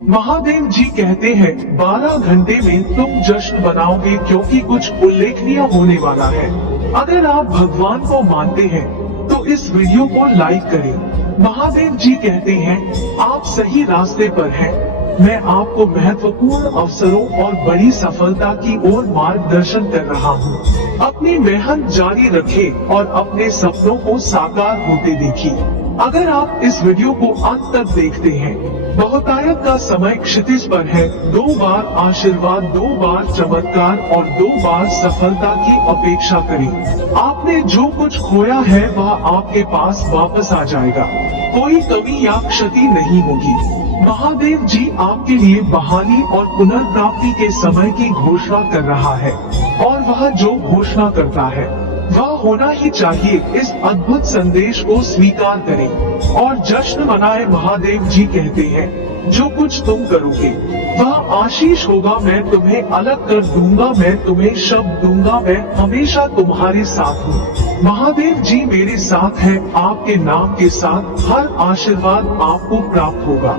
महादेव जी कहते हैं 12 घंटे में तुम जश्न मनाओगे क्योंकि कुछ उल्लेखनीय होने वाला है। अगर आप भगवान को मानते हैं तो इस वीडियो को लाइक करें। महादेव जी कहते हैं आप सही रास्ते पर हैं। मैं आपको महत्वपूर्ण अवसरों और बड़ी सफलता की ओर मार्गदर्शन कर रहा हूँ। अपनी मेहनत जारी रखें और अपने सपनों को साकार होते देखिए। अगर आप इस वीडियो को अंत तक देखते हैं, बहुतायत का समय क्षितिज पर है। 2 बार आशीर्वाद, 2 बार चमत्कार और 2 बार सफलता की अपेक्षा करें। आपने जो कुछ खोया है वह आपके पास वापस आ जाएगा। कोई कमी या क्षति नहीं होगी। महादेव जी आपके लिए बहाली और पुनर्प्राप्ति के समय की घोषणा कर रहा है और वह जो घोषणा करता है वह होना ही चाहिए। इस अद्भुत संदेश को स्वीकार करें और जश्न मनाएं। महादेव जी कहते हैं जो कुछ तुम करोगे वह आशीष होगा। मैं तुम्हें अलग कर दूंगा, मैं तुम्हें शब्द दूंगा, मैं हमेशा तुम्हारे साथ हूँ। महादेव जी मेरे साथ है। आपके नाम के साथ हर आशीर्वाद आपको प्राप्त होगा।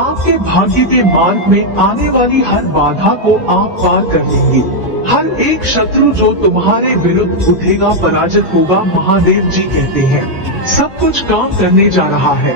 आपके भाग्य के मार्ग में आने वाली हर बाधा को आप पार कर लेंगे। हर एक शत्रु जो तुम्हारे विरुद्ध उठेगा पराजित होगा। महादेव जी कहते हैं सब कुछ काम करने जा रहा है।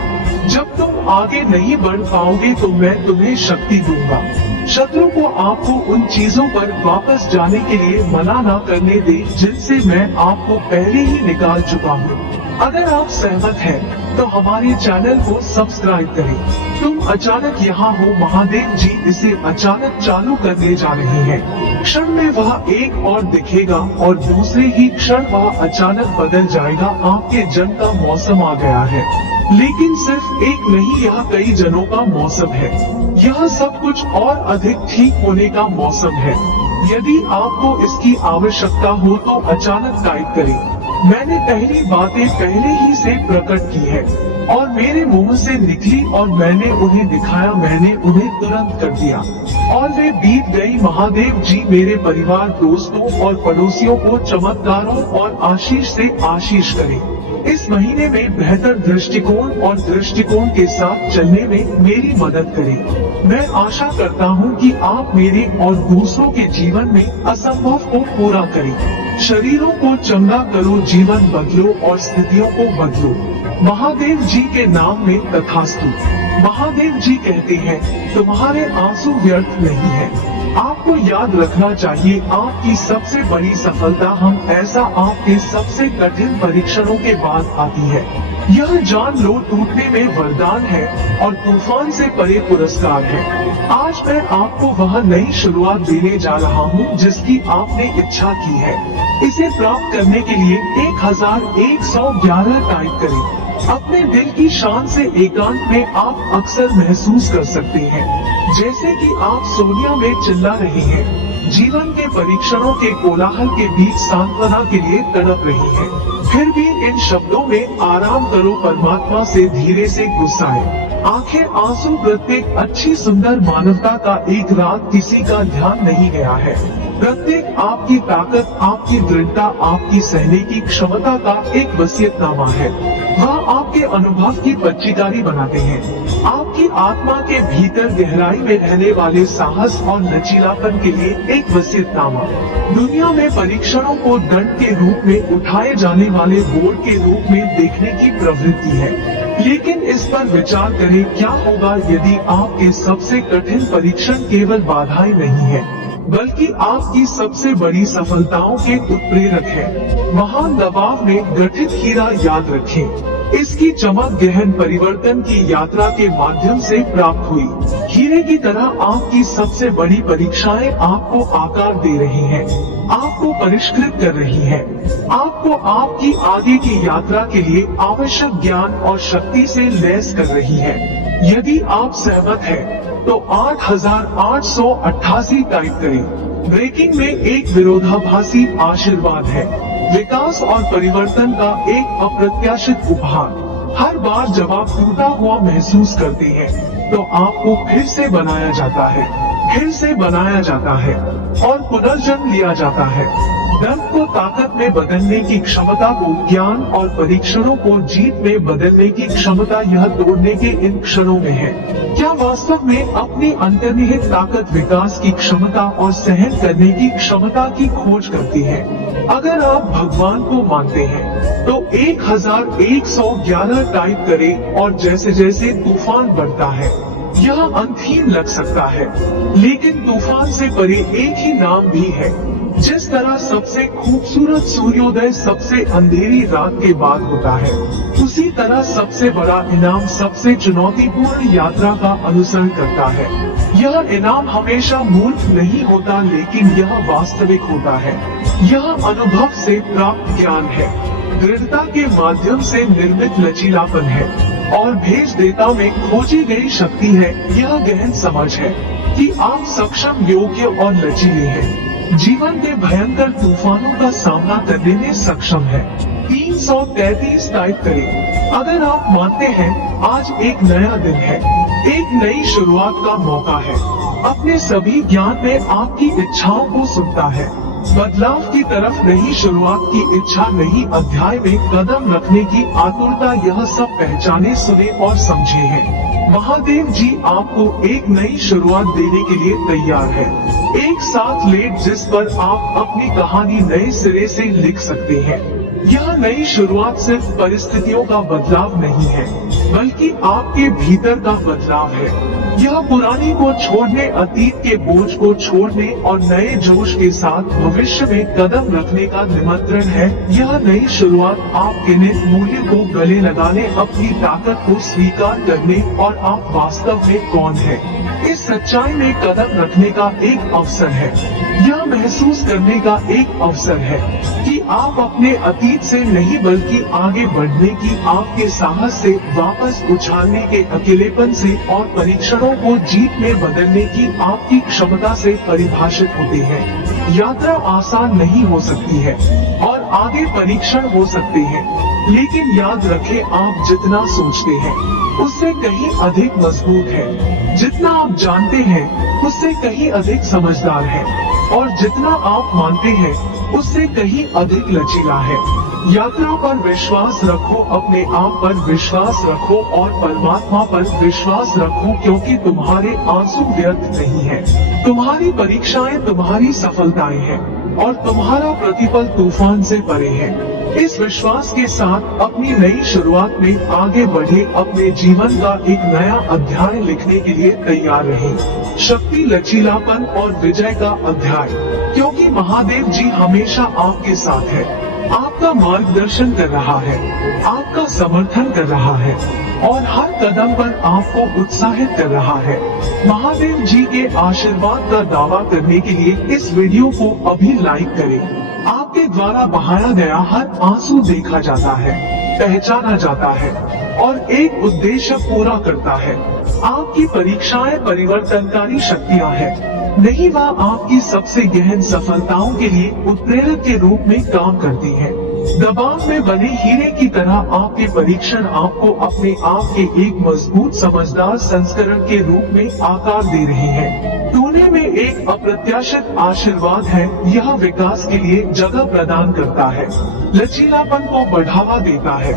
जब तुम आगे नहीं बढ़ पाओगे तो मैं तुम्हें शक्ति दूंगा। शत्रु को आपको उन चीजों पर वापस जाने के लिए मना न करने दे जिनसे मैं आपको पहले ही निकाल चुका हूँ। अगर आप सहमत हैं तो हमारे चैनल को सब्सक्राइब करें। तुम अचानक यहाँ हो। महादेव जी इसे अचानक चालू करने जा रहे हैं। क्षण में वह एक और दिखेगा और दूसरे ही क्षण वह अचानक बदल जाएगा। आपके जन्म का मौसम आ गया है, लेकिन सिर्फ एक नहीं, यह कई जनों का मौसम है। यह सब कुछ और अधिक ठीक होने का मौसम है। यदि आपको इसकी आवश्यकता हो तो अचानक टाइप करें। मैंने पहली बातें पहले ही से प्रकट की है और मेरे मुंह से निकली और मैंने उन्हें दिखाया। मैंने उन्हें तुरंत कर दिया और वे बीत गई। महादेव जी मेरे परिवार, दोस्तों और पड़ोसियों को चमत्कारों और आशीष से आशीष करें। इस महीने में बेहतर दृष्टिकोण और दृष्टिकोण के साथ चलने में मेरी मदद करें। मैं आशा करता हूं कि आप मेरे और दूसरों के जीवन में असंभव को पूरा करें। शरीरों को चंगा करो, जीवन बदलो और स्थितियों को बदलो। महादेव जी के नाम में तथास्तु। महादेव जी कहते हैं तुम्हारे आंसू व्यर्थ नहीं है। आपको याद रखना चाहिए आपकी सबसे बड़ी सफलता हम ऐसा आपके सबसे कठिन परीक्षणों के बाद आती है। यह जान लो टूटने में वरदान है और तूफान से परे पुरस्कार है। आज मैं आपको वह नई शुरुआत देने जा रहा हूँ जिसकी आपने इच्छा की है। इसे प्राप्त करने के लिए 1111 टाइप करें। अपने दिल की शान से एकांत में आप अक्सर महसूस कर सकते हैं जैसे कि आप सोनिया में चिल्ला रहे हैं, जीवन के परीक्षणों के कोलाहल के बीच सांत्वना के लिए तड़प रही हैं। फिर भी इन शब्दों में आराम करो, परमात्मा से धीरे से गुस्साए। आंखें आंसू, प्रत्येक अच्छी सुंदर मानवता का एक रात किसी का ध्यान नहीं गया है। प्रत्येक आपकी ताकत, आपकी दृढ़ता, आपकी सहने की क्षमता का एक वसीयतनामा है। वह आपके अनुभव की पच्चीकारी बनाते हैं। आपकी आत्मा के भीतर गहराई में रहने वाले साहस और लचीलापन के लिए एक वसीयतनामा। दुनिया में परीक्षणों को दंड के रूप में उठाए जाने वाले बोर्ड के रूप में देखने की प्रवृत्ति है, लेकिन इस पर विचार करें क्या होगा यदि आपके सबसे कठिन परीक्षण केवल बाधाएं नहीं है बल्कि आपकी सबसे बड़ी सफलताओं के उत्प्रेरक है। महान दबाव में गठित हीरा याद रखें। इसकी चमक गहन परिवर्तन की यात्रा के माध्यम से प्राप्त हुई। हीरे की तरह आपकी सबसे बड़ी परीक्षाएं आपको आकार दे रही हैं, आपको परिष्कृत कर रही हैं, आपको आपकी आगे की यात्रा के लिए आवश्यक ज्ञान और शक्ति से लैस कर रही है। यदि आप सहमत हैं तो 8888 टाइप करें। ब्रेकिंग में एक विरोधाभासी आशीर्वाद है, विकास और परिवर्तन का एक अप्रत्याशित उपहार। हर बार जब आप टूटा हुआ महसूस करते हैं तो आपको फिर से बनाया जाता है। फिर से बनाया जाता है और पुनर्जन्म लिया जाता है। दर्द को ताकत में बदलने की क्षमता को, ज्ञान और परीक्षणों को जीत में बदलने की क्षमता यह तोड़ने के इन क्षणों में है। क्या वास्तव में अपनी अंतर्निहित ताकत विकास की क्षमता और सहन करने की क्षमता की खोज करती है। अगर आप भगवान को मानते हैं तो 1111 टाइप करें और जैसे जैसे तूफान बढ़ता है यह अंतहीन लग सकता है, लेकिन तूफान से परे एक ही नाम भी है। जिस तरह सबसे खूबसूरत सूर्योदय सबसे अंधेरी रात के बाद होता है, उसी तरह सबसे बड़ा इनाम सबसे चुनौतीपूर्ण यात्रा का अनुसरण करता है। यह इनाम हमेशा मूर्ख नहीं होता, लेकिन यह वास्तविक होता है। यह अनुभव से प्राप्त ज्ञान है, दृढ़ता के माध्यम से निर्मित लचीलापन है और भेज देता में खोजी गई शक्ति है। यह गहन समझ है कि आप सक्षम, योग्य और लचीले हैं, जीवन के भयंकर तूफानों का सामना करने में सक्षम है। 333 टाइप करें। अगर आप मानते हैं आज एक नया दिन है, एक नई शुरुआत का मौका है, अपने सभी ज्ञान में आपकी इच्छाओं को सुनता है। बदलाव की तरफ नहीं, शुरुआत की इच्छा नहीं, अध्याय में कदम रखने की आतुरता, यह सब पहचाने, सुने और समझे हैं। महादेव जी आपको एक नई शुरुआत देने के लिए तैयार है। एक साथ लेट जिस पर आप अपनी कहानी नए सिरे से लिख सकते हैं। यह नई शुरुआत सिर्फ परिस्थितियों का बदलाव नहीं है, बल्कि आपके भीतर का बदलाव है। यह पुरानी को छोड़ने, अतीत के बोझ को छोड़ने और नए जोश के साथ भविष्य में कदम रखने का निमंत्रण है। यह नई शुरुआत आपके नित मूल्य को गले लगाने, अपनी ताकत को स्वीकार करने और आप वास्तव में कौन है, इस सच्चाई में कदम रखने का एक अवसर है। यह महसूस करने का एक अवसर है कि आप अपने अतीत से नहीं बल्कि आगे बढ़ने की, आपके साहस से, वापस उछालने के अकेलेपन से और परीक्षणों को जीत में बदलने की आपकी क्षमता से परिभाषित होते हैं। यात्रा आसान नहीं हो सकती है और आगे परीक्षण हो सकते हैं, लेकिन याद रखें आप जितना सोचते हैं उससे कहीं अधिक मजबूत है, जितना आप जानते हैं उससे कहीं अधिक समझदार है और जितना आप मानते हैं उससे कहीं अधिक लचीला है। यात्रा पर विश्वास रखो, अपने आप पर विश्वास रखो और परमात्मा पर विश्वास रखो, क्योंकि तुम्हारे आंसू व्यर्थ नहीं है, तुम्हारी परीक्षाएं तुम्हारी सफलताएं हैं और तुम्हारा प्रतिफल तूफान से परे है। इस विश्वास के साथ अपनी नई शुरुआत में आगे बढ़े, अपने जीवन का एक नया अध्याय लिखने के लिए तैयार रहें। शक्ति, लचीलापन और विजय का अध्याय, क्योंकि महादेव जी हमेशा आपके साथ है, आपका मार्गदर्शन कर रहा है, आपका समर्थन कर रहा है और हर कदम पर आपको उत्साहित कर रहा है। महादेव जी के आशीर्वाद का दावा करने के लिए इस वीडियो को अभी लाइक करें। आपके द्वारा बहाया गया हर आंसू देखा जाता है, पहचाना जाता है और एक उद्देश्य पूरा करता है। आपकी परीक्षाएं परिवर्तनकारी शक्तियां हैं, नहीं वह आपकी सबसे गहन सफलताओं के लिए उत्प्रेरक के रूप में काम करती है। दबाव में बने हीरे की तरह आपके परीक्षण आपको अपने आप के एक मजबूत, समझदार संस्करण के रूप में आकार दे रहे हैं। टूने में एक अप्रत्याशित आशीर्वाद है, यह विकास के लिए जगह प्रदान करता है, लचीलापन को बढ़ावा देता है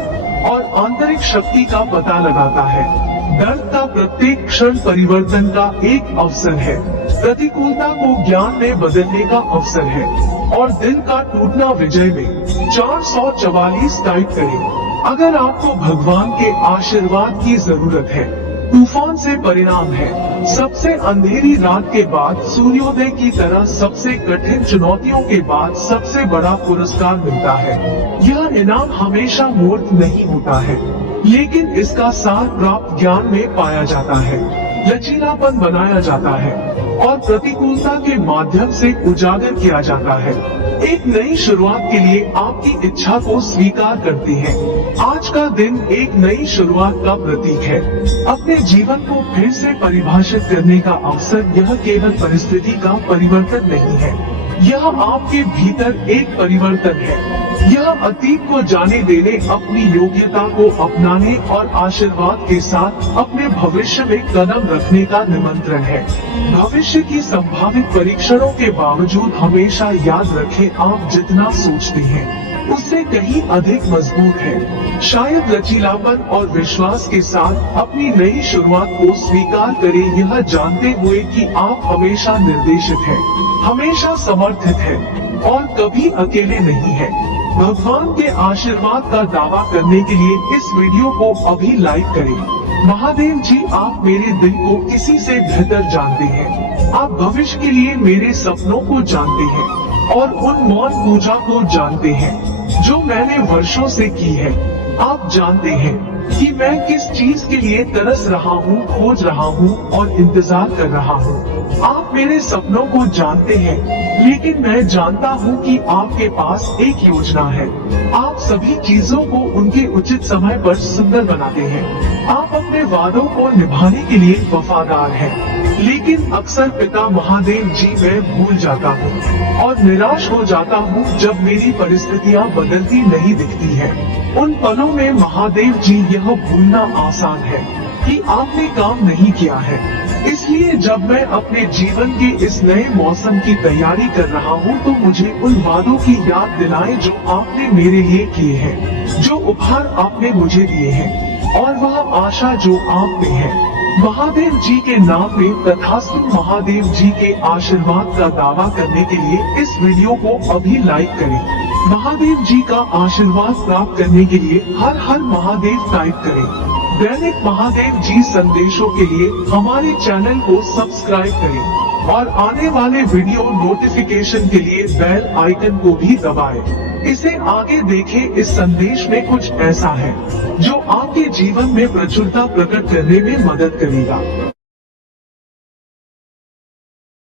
और आंतरिक शक्ति का पता लगाता है। दर्द का प्रत्येक क्षण परिवर्तन का एक अवसर है, प्रतिकूलता को ज्ञान में बदलने का अवसर है और दिल का टूटना विजय में। 444 टाइप करें। अगर आपको भगवान के आशीर्वाद की जरूरत है, तूफान से परिणाम है, सबसे अंधेरी रात के बाद सूर्योदय की तरह सबसे कठिन चुनौतियों के बाद सबसे बड़ा पुरस्कार मिलता है। यह इनाम हमेशा मूर्त नहीं होता है, लेकिन इसका सार प्राप्त ज्ञान में पाया जाता है, लचीलापन बनाया जाता है और प्रतिकूलता के माध्यम से उजागर किया जाता है। एक नई शुरुआत के लिए आपकी इच्छा को स्वीकार करते हैं। आज का दिन एक नई शुरुआत का प्रतीक है, अपने जीवन को फिर से परिभाषित करने का अवसर। यह केवल परिस्थिति का परिवर्तन नहीं है, यह आपके भीतर एक परिवर्तन है यह अतीत को जाने देने, अपनी योग्यता को अपनाने और आशीर्वाद के साथ अपने भविष्य में कदम रखने का निमंत्रण है। भविष्य की संभावित परीक्षणों के बावजूद हमेशा याद रखें, आप जितना सोचते हैं उससे कहीं अधिक मजबूत है। शायद लचीलापन और विश्वास के साथ अपनी नई शुरुआत को स्वीकार करें, यह जानते हुए कि आप हमेशा निर्देशित हैं, हमेशा समर्थित हैं और कभी अकेले नहीं हैं। भगवान के आशीर्वाद का दावा करने के लिए इस वीडियो को अभी लाइक करें। महादेव जी, आप मेरे दिल को किसी से बेहतर जानते हैं। आप भविष्य के लिए मेरे सपनों को जानते हैं और उन मौन पूजा को जानते हैं जो मैंने वर्षों से की है। आप जानते हैं कि मैं किस चीज के लिए तरस रहा हूँ, खोज रहा हूँ और इंतजार कर रहा हूँ। आप मेरे सपनों को जानते हैं, लेकिन मैं जानता हूँ कि आपके पास एक योजना है। आप सभी चीजों को उनके उचित समय पर सुंदर बनाते हैं। आप अपने वादों को निभाने के लिए वफादार हैं, लेकिन अक्सर पिता महादेव जी मैं भूल जाता हूँ और निराश हो जाता हूँ जब मेरी परिस्थितियाँ बदलती नहीं दिखती हैं। उन पलों में महादेव जी यह भूलना आसान है कि आपने काम नहीं किया है। इसलिए जब मैं अपने जीवन के इस नए मौसम की तैयारी कर रहा हूँ तो मुझे उन वादों की याद दिलाएं जो आपने मेरे लिए किए हैं, जो उपहार आपने मुझे दिए हैं और वह आशा जो आप में है। महादेव जी के नाम में तथास्तु। महादेव जी के आशीर्वाद का दावा करने के लिए इस वीडियो को अभी लाइक करें। महादेव जी का आशीर्वाद प्राप्त करने के लिए हर हर महादेव टाइप करें। दैनिक महादेव जी संदेशों के लिए हमारे चैनल को सब्सक्राइब करें और आने वाले वीडियो नोटिफिकेशन के लिए बेल आइकन को भी दबाएं। इसे आगे देखें। इस संदेश में कुछ ऐसा है जो आपके जीवन में प्रचुरता प्रकट करने में मदद करेगा।